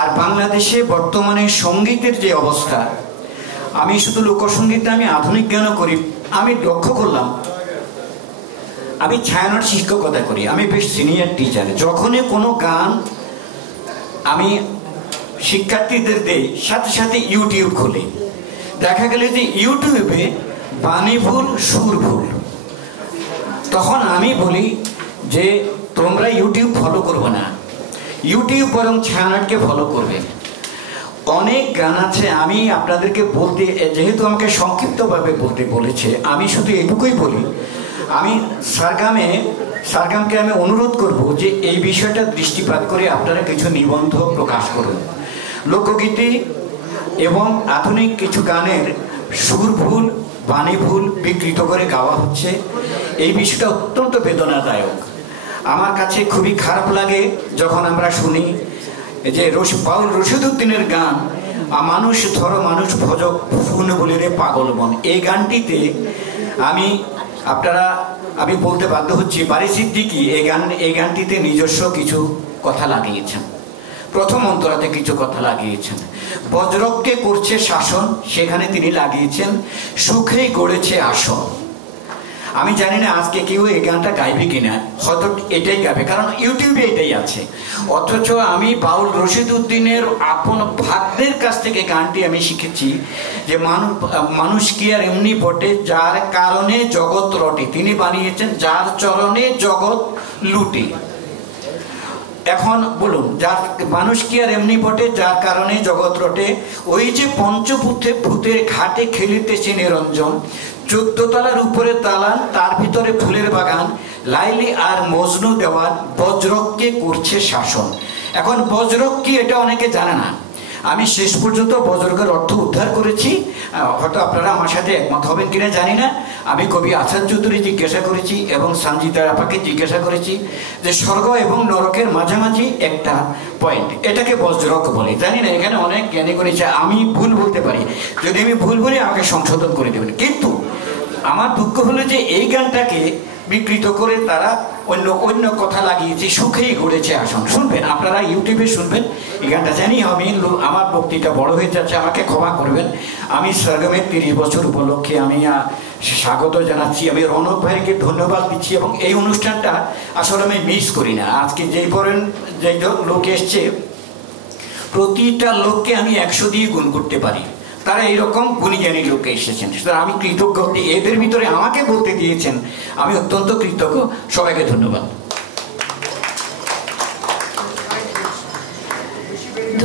আর বাংলাদেশে বর্তমানে সঙ্গীতের যে অবস্থা, আমি শুধু লোকসঙ্গীত আমি আধুনিক জ্ঞানও করি। আমি লক্ষ্য করলাম, আমি ছায়ানট শিক্ষকতা করি, আমি বেশ সিনিয়র টিচার। যখনই কোনো গান আমি শিক্ষার্থীদের দেই, সাথে সাথে ইউটিউব খুলি, দেখা গেল যে ইউটিউবে বাণী ভুল, সুর ভুল। তখন আমি বলি যে তোমরা ইউটিউব ফলো করবে না, ইউটিউব বরং ছায়ানটকে ফলো করবে। অনেক গান আছে, আমি আপনাদেরকে বলতে, যেহেতু আমাকে সংক্ষিপ্তভাবে বলতে বলেছে, আমি শুধু এটুকুই বলি, আমি সারগামকে আমি অনুরোধ করব যে এই বিষয়টা দৃষ্টিপাত করে আপনারা কিছু নিবন্ধ প্রকাশ করুন। লোকগীতি এবং আধুনিক কিছু গানের সুর ভুল, বাণী ভুল বিকৃত করে গাওয়া হচ্ছে। এই বিষয়টা অত্যন্ত বেদনাদায়ক। আমার কাছে খুবই খারাপ লাগে যখন আমরা শুনি যে বাউল রশিদউদ্দিনের গান মানুষ ধরো মানুষ ভজক ফুন বলে রে পাগল মন, এই গানটিতে আমি বলতে বাধ্য হচ্ছি, বারী সিদ্দিকী এই গানটিতে নিজস্ব কিছু কথা লাগিয়েছেন। প্রথম অন্তরাতে কিছু কথা লাগিয়েছেন। বজ্রককে করছে শাসন, সেখানে তিনি লাগিয়েছেন সুখেই গড়েছে আসন। আমি জানি না আজকে কেউ এই গানটা গাইবে কিনা, হয়তো এটাই গাবে, কারণ ইউটিউবে এটাই আছে। অথচ আমি বাউল রশিদউদ্দিনের আপন ভক্তদের কাছ থেকে গানটি আমি শিখেছি যে মানুষ কি আর এমনি বটে যার কারণে জগৎ রটে। তিনি বানিয়েছেন যার চরণে জগৎ লুটে। এখন বলুন, যার মানুষ কি আর এমনি বটে যার কারণে জগৎ রটে। ওই যে ভূতের ঘাটে খেলিতেছে নিরঞ্জন, 14 তলার উপরে দালান, তার ভিতরে ফুলের বাগান, লাইলি আর মজনু দেওয়ান, বজ্রককে করছে শাসন। এখন বজ্রক কি এটা অনেকে জানে না। আমি শেষ পর্যন্ত বজ্রকের অর্থ উদ্ধার করেছি, হয়তো আপনারা আমার সাথে একমত হবেন কিনা জানি না। আমি কবি আসাদ চৌধুরী জিজ্ঞাসা করেছি এবং সঞ্জিতা আপাকে জিজ্ঞাসা করেছি যে স্বর্গ এবং নরকের মাঝামাঝি একটা পয়েন্ট, এটাকে বজ্রক বলে। জানি না, এখানে অনেক জ্ঞানী করেছে, আমি ভুল বলতে পারি। যদি আমি ভুল বলি আমাকে সংশোধন করে দেবেন। কিন্তু আমার দুঃখ হলো যে এই গানটাকে বিকৃত করে তারা অন্য কথা লাগিয়েছে, সুখেই গড়েছে আসন। শুনবেন আপনারা, ইউটিউবে শুনবেন এই গানটা। জানি আমার বক্তৃতা বড় হয়ে যাচ্ছে, আমাকে ক্ষমা করবেন। আমি সারগামের 30 বছর উপলক্ষে আমি স্বাগত জানাচ্ছি। আমি রৌনক ভাইকে ধন্যবাদ দিচ্ছি এবং এই অনুষ্ঠানটা আসলে আমি মিস করি না। আজকে যেই লোক এসছে, প্রতিটা লোককে আমি 100 দিয়ে গুণ করতে পারি। তারা এইরকম গুণীজ্ঞানী লোক এসেছেন, সুতরাং আমি কৃতজ্ঞ। এদের ভিতরে আমাকে বলতে দিয়েছেন, আমি অত্যন্ত কৃতজ্ঞ। সবাইকে ধন্যবাদ।